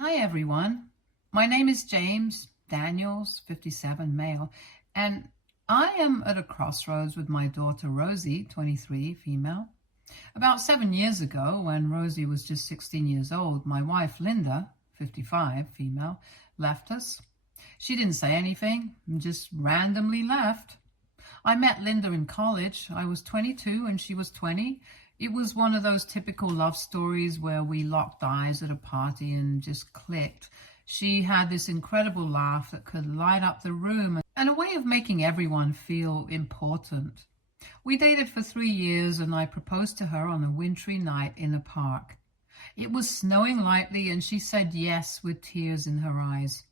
Hi, everyone. My name is James Daniels, 57, male, and I am at a crossroads with my daughter Rosie, 23, female. About 7 years ago, when Rosie was just 16 years old, my wife Linda, 55, female, left us. She didn't say anything, just randomly left. I met Linda in college. I was 22 and she was 20. It was one of those typical love stories where we locked eyes at a party and just clicked. She had this incredible laugh that could light up the room and a way of making everyone feel important. We dated for 3 years and I proposed to her on a wintry night in a park. It was snowing lightly and she said yes with tears in her eyes.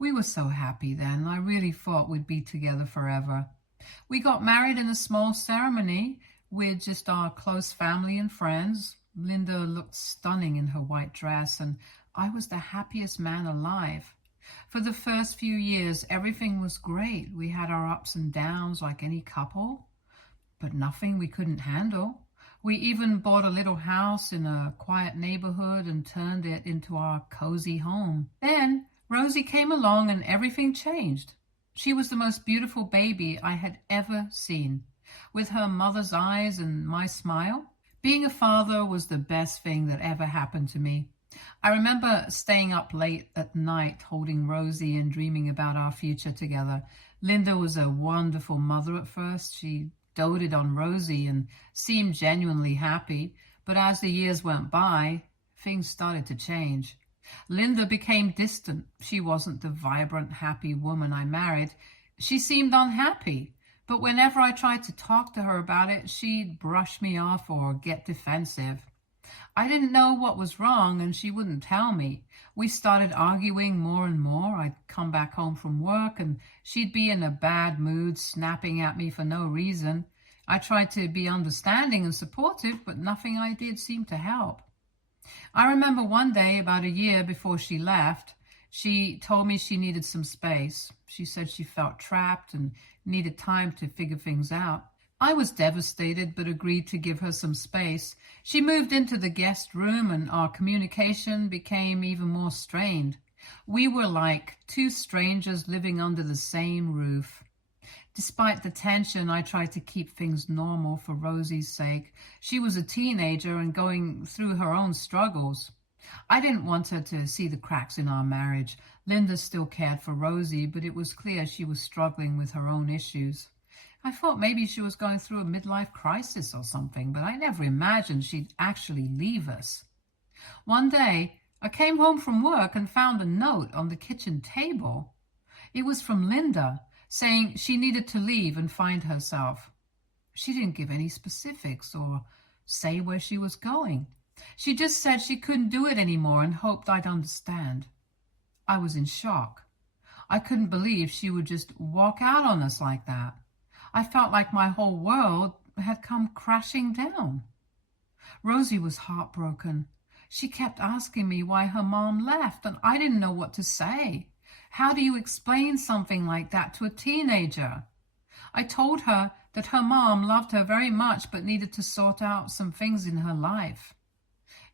We were so happy then. I really thought we'd be together forever. We got married in a small ceremony with just our close family and friends. Linda looked stunning in her white dress, and I was the happiest man alive. For the first few years, everything was great. We had our ups and downs like any couple, but nothing we couldn't handle. We even bought a little house in a quiet neighborhood and turned it into our cozy home. Then Rosie came along and everything changed. She was the most beautiful baby I had ever seen, with her mother's eyes and my smile. Being a father was the best thing that ever happened to me. I remember staying up late at night holding Rosie and dreaming about our future together. Linda was a wonderful mother at first. She doted on Rosie and seemed genuinely happy, but as the years went by, things started to change. Linda became distant. She wasn't the vibrant, happy woman I married. She seemed unhappy, but whenever I tried to talk to her about it, she'd brush me off or get defensive. I didn't know what was wrong, and she wouldn't tell me. We started arguing more and more. I'd come back home from work, and she'd be in a bad mood, snapping at me for no reason. I tried to be understanding and supportive, but nothing I did seemed to help. I remember one day, about a year before she left, she told me she needed some space. She said she felt trapped and needed time to figure things out. I was devastated, but agreed to give her some space. She moved into the guest room and our communication became even more strained. We were like two strangers living under the same roof. Despite the tension, I tried to keep things normal for Rosie's sake. She was a teenager and going through her own struggles. I didn't want her to see the cracks in our marriage. Linda still cared for Rosie, but it was clear she was struggling with her own issues. I thought maybe she was going through a midlife crisis or something, but I never imagined she'd actually leave us. One day, I came home from work and found a note on the kitchen table. It was from Linda, saying she needed to leave and find herself. She didn't give any specifics or say where she was going. She just said she couldn't do it anymore and hoped I'd understand. I was in shock. I couldn't believe she would just walk out on us like that. I felt like my whole world had come crashing down. Rosie was heartbroken. She kept asking me why her mom left, and I didn't know what to say. How do you explain something like that to a teenager? I told her that her mom loved her very much but needed to sort out some things in her life.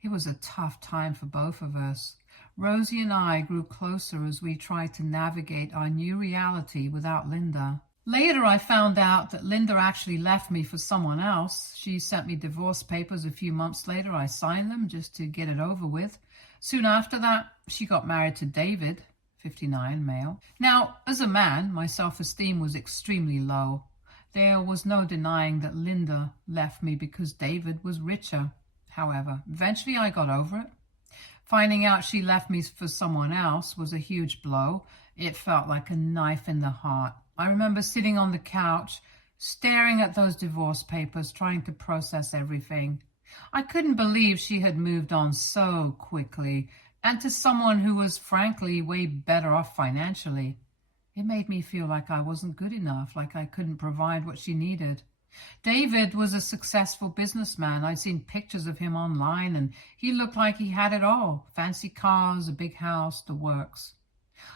It was a tough time for both of us. Rosie and I grew closer as we tried to navigate our new reality without Linda. Later, I found out that Linda actually left me for someone else. She sent me divorce papers a few months later. I signed them just to get it over with. Soon after that, she got married to David, 59, male. Now, as a man, my self-esteem was extremely low. There was no denying that Linda left me because David was richer. However, eventually I got over it. Finding out she left me for someone else was a huge blow. It felt like a knife in the heart. I remember sitting on the couch, staring at those divorce papers, trying to process everything. I couldn't believe she had moved on so quickly, and to someone who was frankly way better off financially. It made me feel like I wasn't good enough, like I couldn't provide what she needed. David was a successful businessman. I'd seen pictures of him online, and he looked like he had it all. Fancy cars, a big house, the works.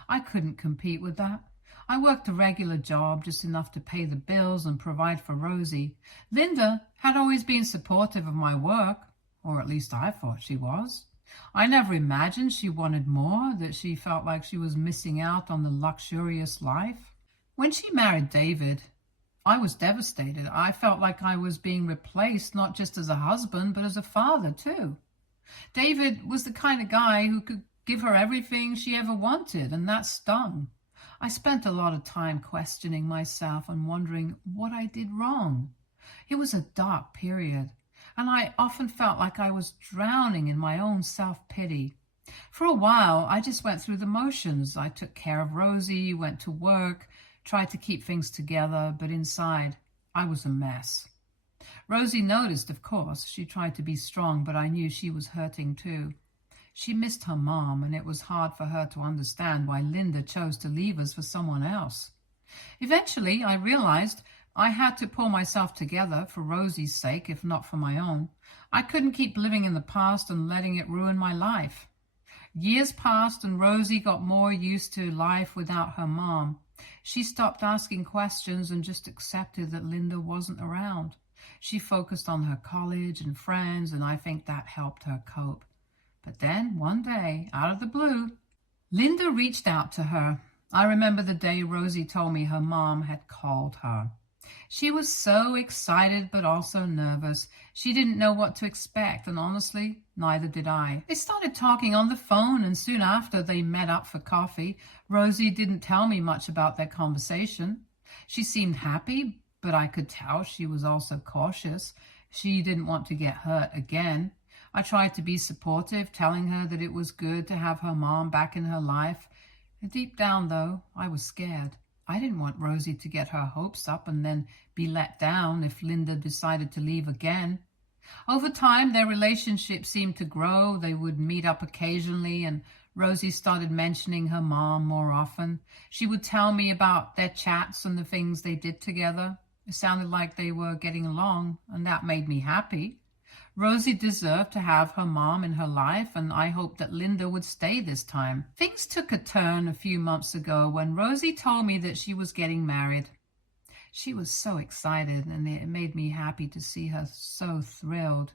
I couldn't compete with that. I worked a regular job, just enough to pay the bills and provide for Rosie. Linda had always been supportive of my work, or at least I thought she was. I never imagined she wanted more, that she felt like she was missing out on the luxurious life. When she married David, I was devastated. I felt like I was being replaced not just as a husband, but as a father too. David was the kind of guy who could give her everything she ever wanted, and that stung. I spent a lot of time questioning myself and wondering what I did wrong. It was a dark period, and I often felt like I was drowning in my own self-pity. For a while, I just went through the motions. I took care of Rosie, went to work, tried to keep things together, but inside, I was a mess. Rosie noticed, of course. She tried to be strong, but I knew she was hurting too. She missed her mom, and it was hard for her to understand why Linda chose to leave us for someone else. Eventually, I realized I had to pull myself together for Rosie's sake, if not for my own. I couldn't keep living in the past and letting it ruin my life. Years passed, and Rosie got more used to life without her mom. She stopped asking questions and just accepted that Linda wasn't around. She focused on her college and friends, and I think that helped her cope. But then, one day, out of the blue, Linda reached out to her. I remember the day Rosie told me her mom had called her. She was so excited, but also nervous. She didn't know what to expect, and honestly, neither did I. They started talking on the phone, and soon after they met up for coffee. Rosie didn't tell me much about their conversation. She seemed happy, but I could tell she was also cautious. She didn't want to get hurt again. I tried to be supportive, telling her that it was good to have her mom back in her life. Deep down, though, I was scared. I didn't want Rosie to get her hopes up and then be let down if Linda decided to leave again. Over time, their relationship seemed to grow. They would meet up occasionally, and Rosie started mentioning her mom more often. She would tell me about their chats and the things they did together. It sounded like they were getting along, and that made me happy. Rosie deserved to have her mom in her life, and I hoped that Linda would stay this time. Things took a turn a few months ago when Rosie told me that she was getting married. She was so excited, and it made me happy to see her so thrilled.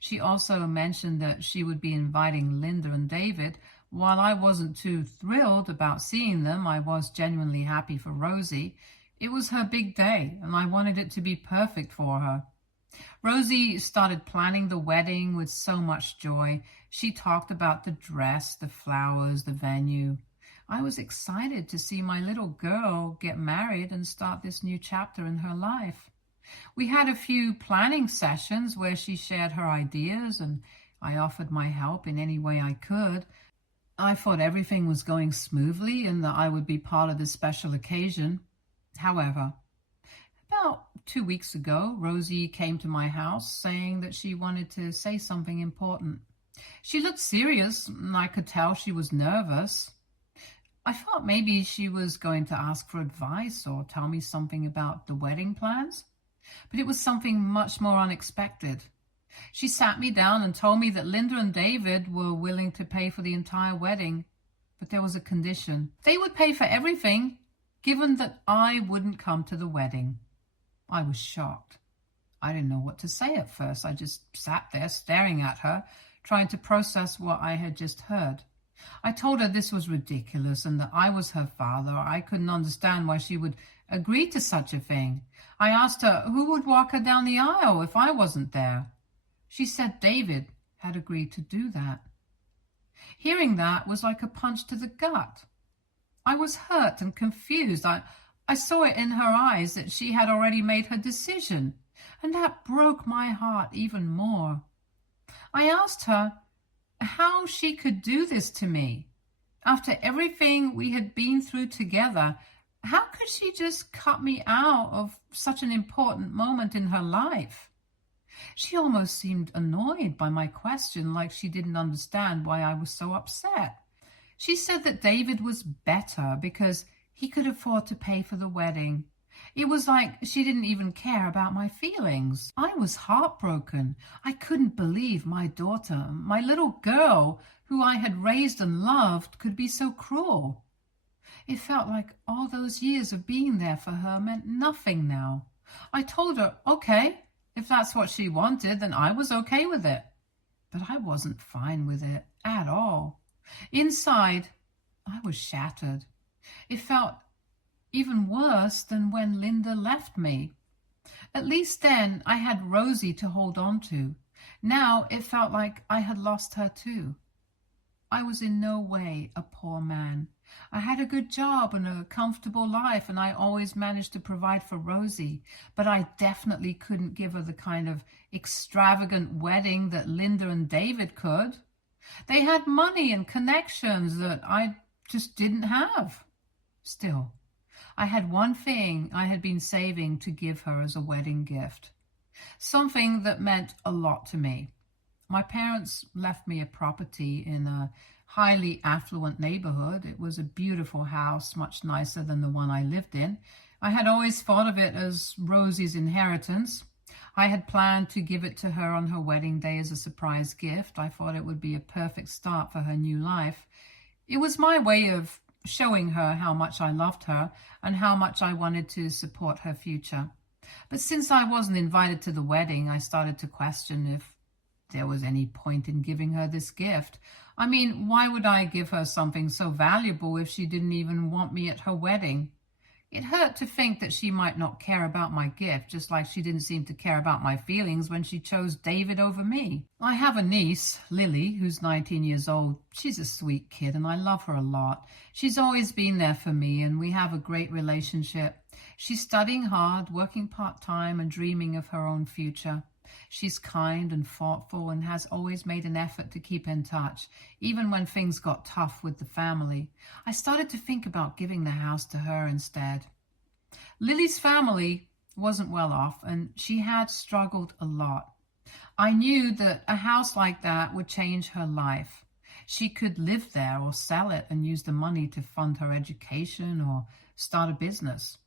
She also mentioned that she would be inviting Linda and David. While I wasn't too thrilled about seeing them, I was genuinely happy for Rosie. It was her big day, and I wanted it to be perfect for her. Rosie started planning the wedding with so much joy. She talked about the dress, the flowers, the venue. I was excited to see my little girl get married and start this new chapter in her life. We had a few planning sessions where she shared her ideas, and I offered my help in any way I could. I thought everything was going smoothly and that I would be part of this special occasion. However, about 2 weeks ago, Rosie came to my house saying that she wanted to say something important. She looked serious, and I could tell she was nervous. I thought maybe she was going to ask for advice or tell me something about the wedding plans, but it was something much more unexpected. She sat me down and told me that Linda and David were willing to pay for the entire wedding, but there was a condition. They would pay for everything, given that I wouldn't come to the wedding. I was shocked. I didn't know what to say at first. I just sat there staring at her, trying to process what I had just heard. I told her this was ridiculous and that I was her father. I couldn't understand why she would agree to such a thing. I asked her who would walk her down the aisle if I wasn't there. She said David had agreed to do that. Hearing that was like a punch to the gut. I was hurt and confused. I saw it in her eyes that she had already made her decision, and that broke my heart even more. I asked her how she could do this to me. After everything we had been through together, how could she just cut me out of such an important moment in her life? She almost seemed annoyed by my question, like she didn't understand why I was so upset. She said that David was better because he could afford to pay for the wedding. It was like she didn't even care about my feelings. I was heartbroken. I couldn't believe my daughter, my little girl, who I had raised and loved, could be so cruel. It felt like all those years of being there for her meant nothing now. I told her, okay, if that's what she wanted, then I was okay with it. But I wasn't fine with it. at all. Inside, I was shattered. It felt even worse than when Linda left me. At least then I had Rosie to hold on to. Now it felt like I had lost her too. I was in no way a poor man. I had a good job and a comfortable life, and I always managed to provide for Rosie, but I definitely couldn't give her the kind of extravagant wedding that Linda and David could. They had money and connections that I just didn't have. Still, I had one thing I had been saving to give her as a wedding gift, something that meant a lot to me. My parents left me a property in a highly affluent neighborhood. It was a beautiful house, much nicer than the one I lived in. I had always thought of it as Rosie's inheritance. I had planned to give it to her on her wedding day as a surprise gift. I thought it would be a perfect start for her new life. It was my way of showing her how much I loved her and how much I wanted to support her future. But since I wasn't invited to the wedding, I started to question if there was any point in giving her this gift. I mean, why would I give her something so valuable if she didn't even want me at her wedding? It hurt to think that she might not care about my gift, just like she didn't seem to care about my feelings when she chose David over me. I have a niece, Lily, who's 19 years old. She's a sweet kid and I love her a lot. She's always been there for me and we have a great relationship. She's studying hard, working part-time and dreaming of her own future. She's kind and thoughtful and has always made an effort to keep in touch, even when things got tough with the family. I started to think about giving the house to her instead. Lily's family wasn't well off and she had struggled a lot. I knew that a house like that would change her life. She could live there or sell it and use the money to fund her education or start a business.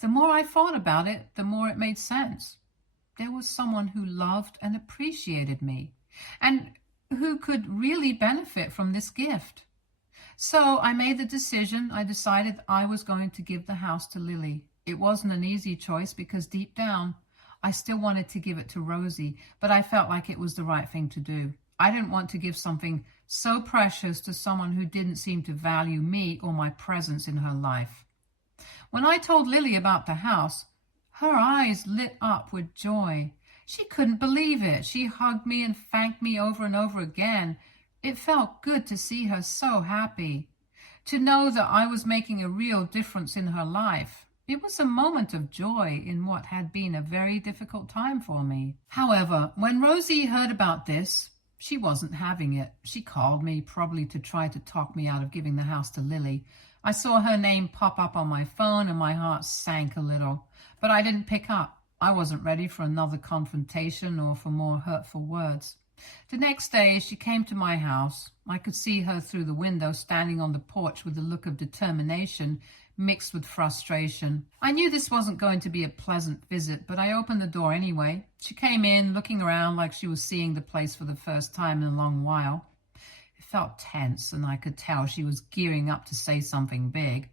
The more I thought about it, the more it made sense. There was someone who loved and appreciated me and who could really benefit from this gift. So I made the decision. I decided I was going to give the house to Lily. It wasn't an easy choice because deep down, I still wanted to give it to Rosie, but I felt like it was the right thing to do. I didn't want to give something so precious to someone who didn't seem to value me or my presence in her life. When I told Lily about the house, her eyes lit up with joy. She couldn't believe it. She hugged me and thanked me over and over again. It felt good to see her so happy, to know that I was making a real difference in her life. It was a moment of joy in what had been a very difficult time for me. However, when Rosie heard about this, she wasn't having it. She called me, probably to try to talk me out of giving the house to Lily. I saw her name pop up on my phone and my heart sank a little, but I didn't pick up. I wasn't ready for another confrontation or for more hurtful words. The next day, she came to my house. I could see her through the window, standing on the porch with a look of determination mixed with frustration. I knew this wasn't going to be a pleasant visit, but I opened the door anyway. She came in, looking around like she was seeing the place for the first time in a long while. It felt tense, and I could tell she was gearing up to say something big.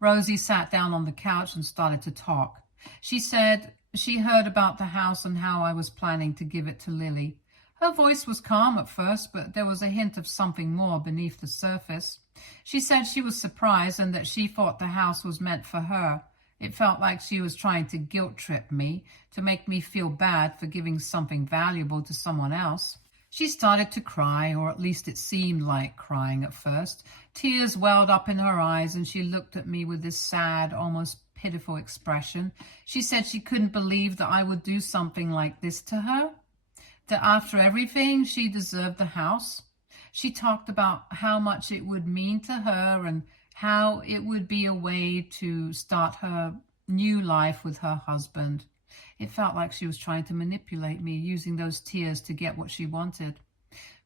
Rosie sat down on the couch and started to talk. She said she heard about the house and how I was planning to give it to Lily. Her voice was calm at first, but there was a hint of something more beneath the surface. She said she was surprised and that she thought the house was meant for her. It felt like she was trying to guilt-trip me, to make me feel bad for giving something valuable to someone else. She started to cry, or at least it seemed like crying at first. Tears welled up in her eyes, and she looked at me with this sad, almost pitiful expression. She said she couldn't believe that I would do something like this to her, that after everything, she deserved the house. She talked about how much it would mean to her and how it would be a way to start her new life with her husband. It felt like she was trying to manipulate me, using those tears to get what she wanted.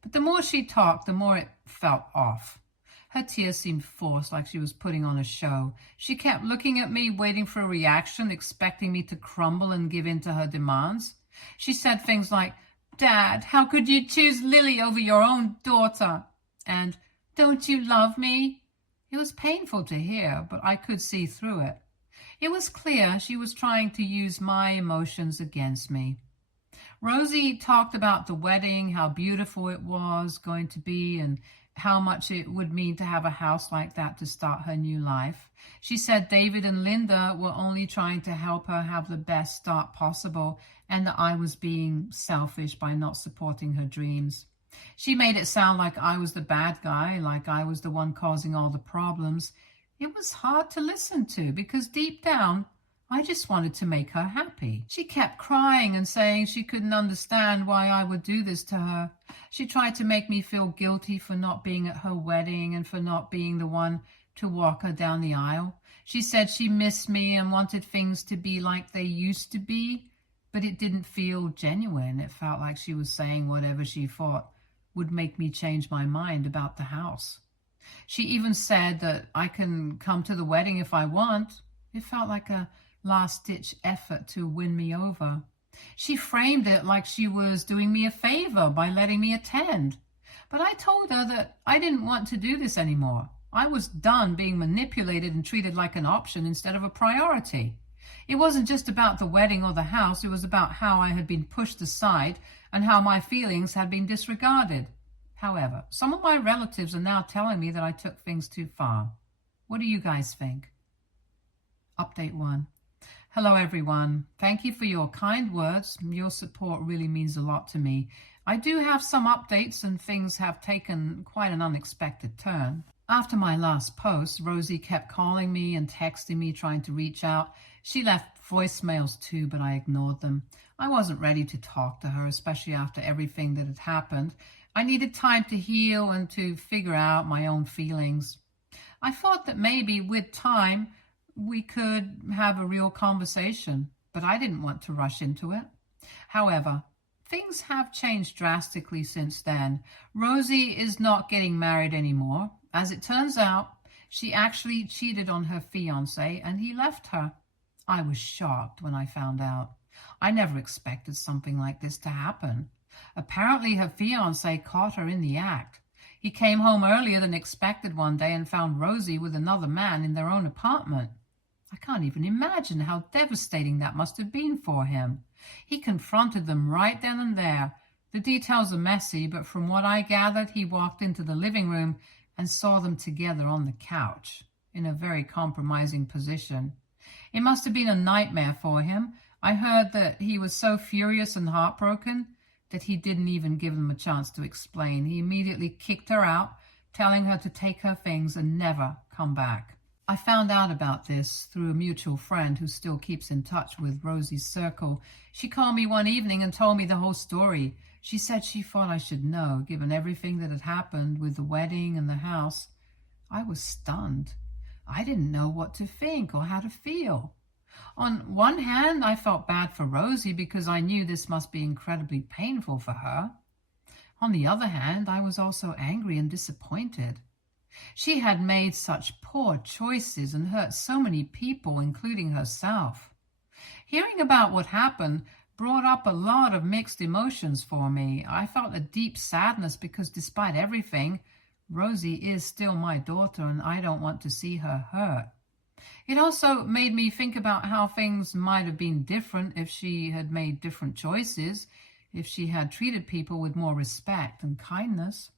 But the more she talked, the more it felt off. Her tears seemed forced, like she was putting on a show. She kept looking at me, waiting for a reaction, expecting me to crumble and give in to her demands. She said things like, "Dad, how could you choose Lily over your own daughter?" And, "Don't you love me?" It was painful to hear, but I could see through it. It was clear she was trying to use my emotions against me. Rosie talked about the wedding, how beautiful it was going to be, and how much it would mean to have a house like that to start her new life. She said David and Linda were only trying to help her have the best start possible, and that I was being selfish by not supporting her dreams. She made it sound like I was the bad guy, like I was the one causing all the problems. It was hard to listen to because deep down, I just wanted to make her happy. She kept crying and saying she couldn't understand why I would do this to her. She tried to make me feel guilty for not being at her wedding and for not being the one to walk her down the aisle. She said she missed me and wanted things to be like they used to be, but it didn't feel genuine. It felt like she was saying whatever she thought would make me change my mind about the house. She even said that I can come to the wedding if I want. It felt like a last-ditch effort to win me over. She framed it like she was doing me a favor by letting me attend. But I told her that I didn't want to do this anymore. I was done being manipulated and treated like an option instead of a priority. It wasn't just about the wedding or the house. It was about how I had been pushed aside and how my feelings had been disregarded. However, some of my relatives are now telling me that I took things too far. What do you guys think? Update 1. Hello, everyone. Thank you for your kind words. Your support really means a lot to me. I do have some updates and things have taken quite an unexpected turn. After my last post, Rosie kept calling me and texting me, trying to reach out. She left voicemails too, but I ignored them. I wasn't ready to talk to her, especially after everything that had happened. I needed time to heal and to figure out my own feelings. I thought that maybe with time we could have a real conversation, but I didn't want to rush into it. However, things have changed drastically since then. Rosie is not getting married anymore. As it turns out, she actually cheated on her fiancé and he left her. I was shocked when I found out. I never expected something like this to happen. Apparently her fiancé caught her in the act. He came home earlier than expected one day and found Rosie with another man in their own apartment. I can't even imagine how devastating that must have been for him. He confronted them right then and there. The details are messy, but from what I gathered, he walked into the living room and saw them together on the couch, in a very compromising position. It must have been a nightmare for him. I heard that he was so furious and heartbroken that he didn't even give them a chance to explain. He immediately kicked her out, telling her to take her things and never come back. I found out about this through a mutual friend who still keeps in touch with Rosie's circle. She called me one evening and told me the whole story. She said she thought I should know, given everything that had happened with the wedding and the house. I was stunned. I didn't know what to think or how to feel. On one hand, I felt bad for Rosie because I knew this must be incredibly painful for her. On the other hand, I was also angry and disappointed. She had made such poor choices and hurt so many people, including herself. Hearing about what happened brought up a lot of mixed emotions for me. I felt a deep sadness because despite everything, Rosie is still my daughter and I don't want to see her hurt. It also made me think about how things might have been different if she had made different choices, if she had treated people with more respect and kindness.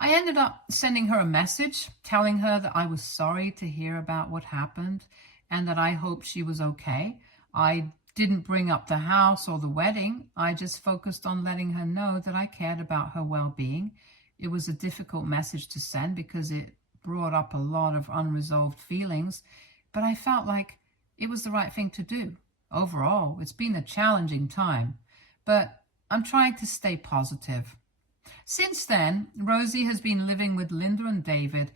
I ended up sending her a message, telling her that I was sorry to hear about what happened and that I hoped she was okay. I didn't bring up the house or the wedding. I just focused on letting her know that I cared about her well-being. It was a difficult message to send because it brought up a lot of unresolved feelings, but I felt like it was the right thing to do. Overall, it's been a challenging time, but I'm trying to stay positive. Since then, Rosie has been living with Linda and David.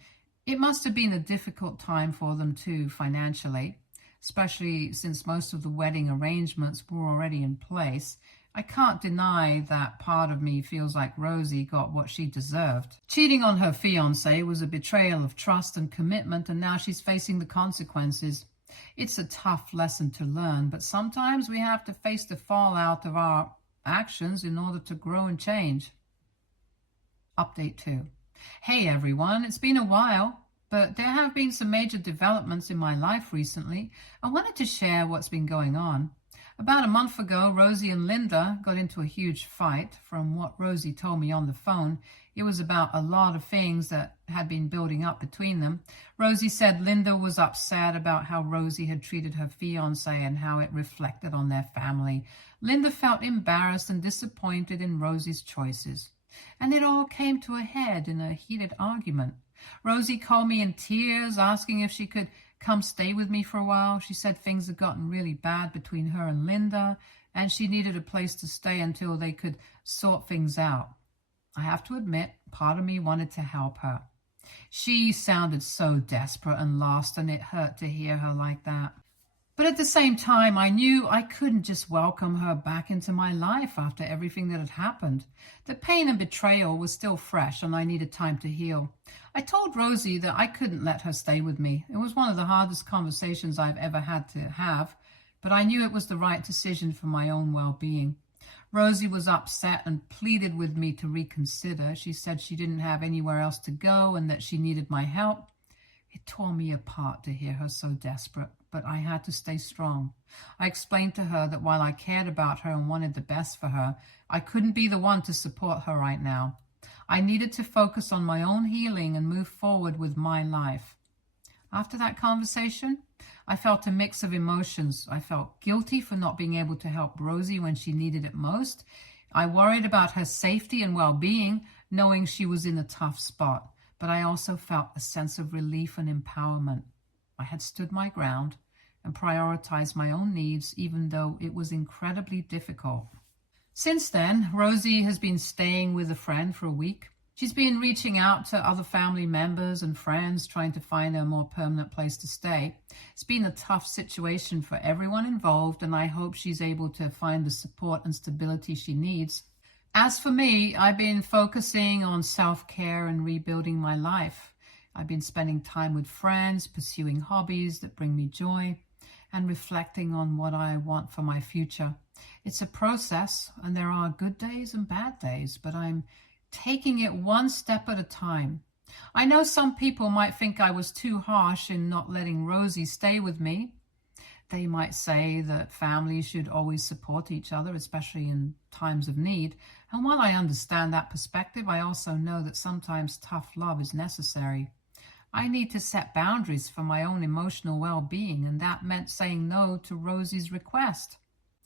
It must have been a difficult time for them too, financially, especially since most of the wedding arrangements were already in place. I can't deny that part of me feels like Rosie got what she deserved. Cheating on her fiancé was a betrayal of trust and commitment, and now she's facing the consequences. It's a tough lesson to learn, but sometimes we have to face the fallout of our actions in order to grow and change. Update 2. Hey everyone, it's been a while, but there have been some major developments in my life recently. I wanted to share what's been going on. About a month ago, Rosie and Linda got into a huge fight. From what Rosie told me on the phone, it was about a lot of things that had been building up between them. Rosie said Linda was upset about how Rosie had treated her fiancé and how it reflected on their family. Linda felt embarrassed and disappointed in Rosie's choices. And it all came to a head in a heated argument. Rosie called me in tears, asking if she could come stay with me for a while. She said things had gotten really bad between her and Linda, and she needed a place to stay until they could sort things out. I have to admit, part of me wanted to help her. She sounded so desperate and lost, and it hurt to hear her like that. But at the same time, I knew I couldn't just welcome her back into my life after everything that had happened. The pain and betrayal was still fresh, and I needed time to heal. I told Rosie that I couldn't let her stay with me. It was one of the hardest conversations I've ever had to have, but I knew it was the right decision for my own well-being. Rosie was upset and pleaded with me to reconsider. She said she didn't have anywhere else to go and that she needed my help. It tore me apart to hear her so desperate, but I had to stay strong. I explained to her that while I cared about her and wanted the best for her, I couldn't be the one to support her right now. I needed to focus on my own healing and move forward with my life. After that conversation, I felt a mix of emotions. I felt guilty for not being able to help Rosie when she needed it most. I worried about her safety and well-being, knowing she was in a tough spot. But I also felt a sense of relief and empowerment. I had stood my ground and prioritized my own needs, even though it was incredibly difficult. Since then, Rosie has been staying with a friend for a week. She's been reaching out to other family members and friends, trying to find a more permanent place to stay. It's been a tough situation for everyone involved, and I hope she's able to find the support and stability she needs. As for me, I've been focusing on self-care and rebuilding my life. I've been spending time with friends, pursuing hobbies that bring me joy, and reflecting on what I want for my future. It's a process, and there are good days and bad days, but I'm taking it one step at a time. I know some people might think I was too harsh in not letting Rosie stay with me. They might say that families should always support each other, especially in times of need. And while I understand that perspective, I also know that sometimes tough love is necessary. I need to set boundaries for my own emotional well-being, and that meant saying no to Rosie's request.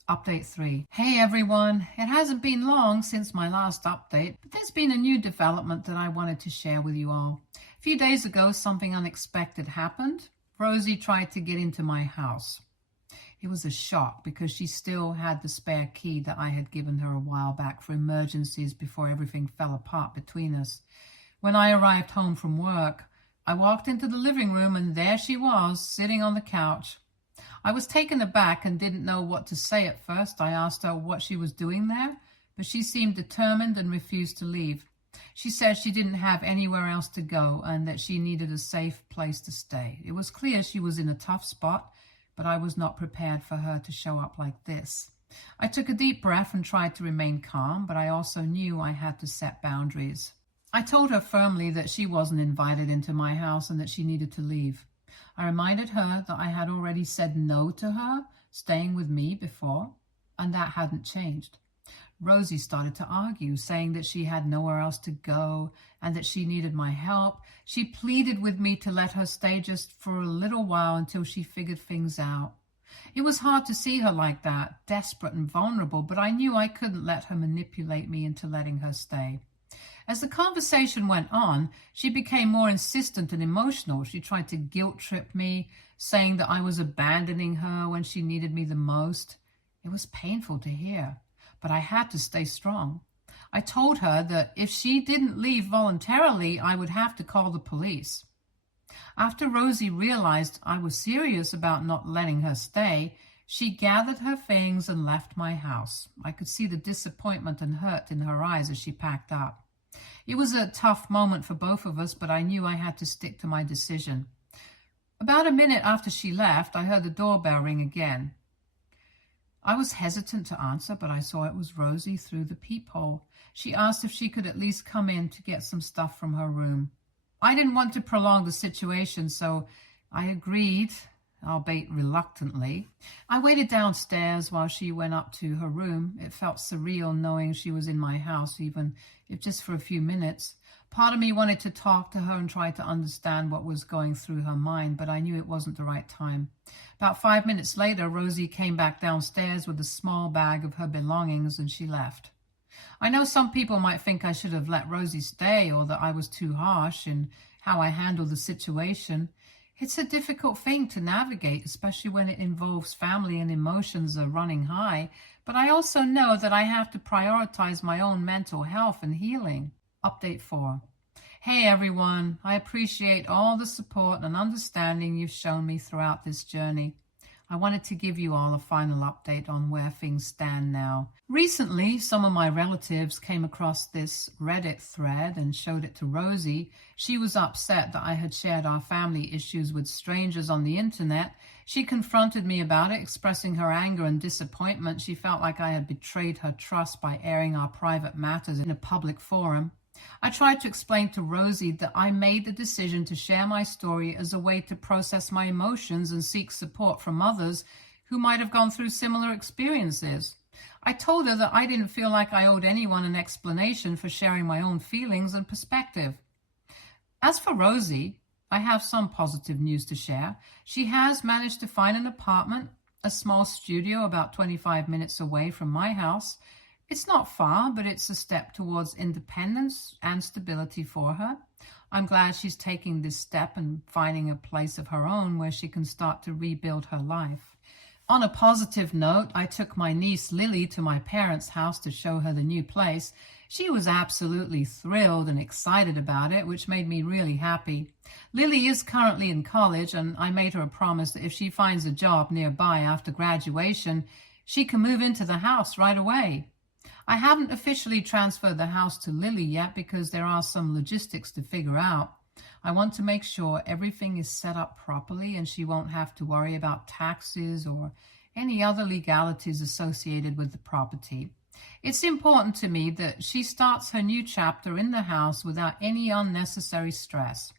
Update 3. Hey everyone, it hasn't been long since my last update, but there's been a new development that I wanted to share with you all. A few days ago, something unexpected happened. Rosie tried to get into my house. It was a shock because she still had the spare key that I had given her a while back for emergencies before everything fell apart between us. When I arrived home from work, I walked into the living room and there she was, sitting on the couch. I was taken aback and didn't know what to say at first. I asked her what she was doing there, but she seemed determined and refused to leave. She said she didn't have anywhere else to go and that she needed a safe place to stay. It was clear she was in a tough spot, but I was not prepared for her to show up like this. I took a deep breath and tried to remain calm, but I also knew I had to set boundaries. I told her firmly that she wasn't invited into my house and that she needed to leave. I reminded her that I had already said no to her staying with me before, and that hadn't changed. Rosie started to argue, saying that she had nowhere else to go and that she needed my help. She pleaded with me to let her stay just for a little while until she figured things out. It was hard to see her like that, desperate and vulnerable, but I knew I couldn't let her manipulate me into letting her stay. As the conversation went on, she became more insistent and emotional. She tried to guilt trip me, saying that I was abandoning her when she needed me the most. It was painful to hear, but I had to stay strong. I told her that if she didn't leave voluntarily, I would have to call the police. After Rosie realized I was serious about not letting her stay, she gathered her things and left my house. I could see the disappointment and hurt in her eyes as she packed up. It was a tough moment for both of us, but I knew I had to stick to my decision. About a minute after she left, I heard the doorbell ring again. I was hesitant to answer, but I saw it was Rosie through the peephole. She asked if she could at least come in to get some stuff from her room. I didn't want to prolong the situation, so I agreed. albeit reluctantly. I waited downstairs while she went up to her room. It felt surreal knowing she was in my house, even if just for a few minutes. Part of me wanted to talk to her and try to understand what was going through her mind, but I knew it wasn't the right time. About 5 minutes later, Rosie came back downstairs with a small bag of her belongings, and she left. I know some people might think I should have let Rosie stay, or that I was too harsh in how I handled the situation. It's a difficult thing to navigate, especially when it involves family and emotions are running high, but I also know that I have to prioritize my own mental health and healing. Update 4. Hey everyone, I appreciate all the support and understanding you've shown me throughout this journey. I wanted to give you all a final update on where things stand now. Recently, some of my relatives came across this Reddit thread and showed it to Rosie. She was upset that I had shared our family issues with strangers on the internet. She confronted me about it, expressing her anger and disappointment. She felt like I had betrayed her trust by airing our private matters in a public forum. I tried to explain to Rosie that I made the decision to share my story as a way to process my emotions and seek support from others who might have gone through similar experiences. I told her that I didn't feel like I owed anyone an explanation for sharing my own feelings and perspective. As for Rosie, I have some positive news to share. She has managed to find an apartment, a small studio about 25 minutes away from my house. It's not far, but it's a step towards independence and stability for her. I'm glad she's taking this step and finding a place of her own where she can start to rebuild her life. On a positive note, I took my niece Lily to my parents' house to show her the new place. She was absolutely thrilled and excited about it, which made me really happy. Lily is currently in college, and I made her a promise that if she finds a job nearby after graduation, she can move into the house right away. I haven't officially transferred the house to Lily yet because there are some logistics to figure out. I want to make sure everything is set up properly and she won't have to worry about taxes or any other legalities associated with the property. It's important to me that she starts her new chapter in the house without any unnecessary stress.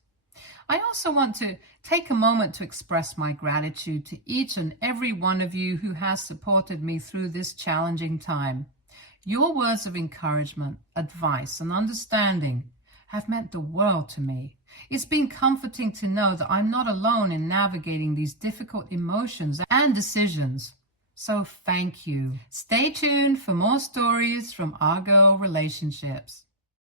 I also want to take a moment to express my gratitude to each and every one of you who has supported me through this challenging time. Your words of encouragement, advice, and understanding have meant the world to me. It's been comforting to know that I'm not alone in navigating these difficult emotions and decisions. So thank you. Stay tuned for more stories from our girl relationships.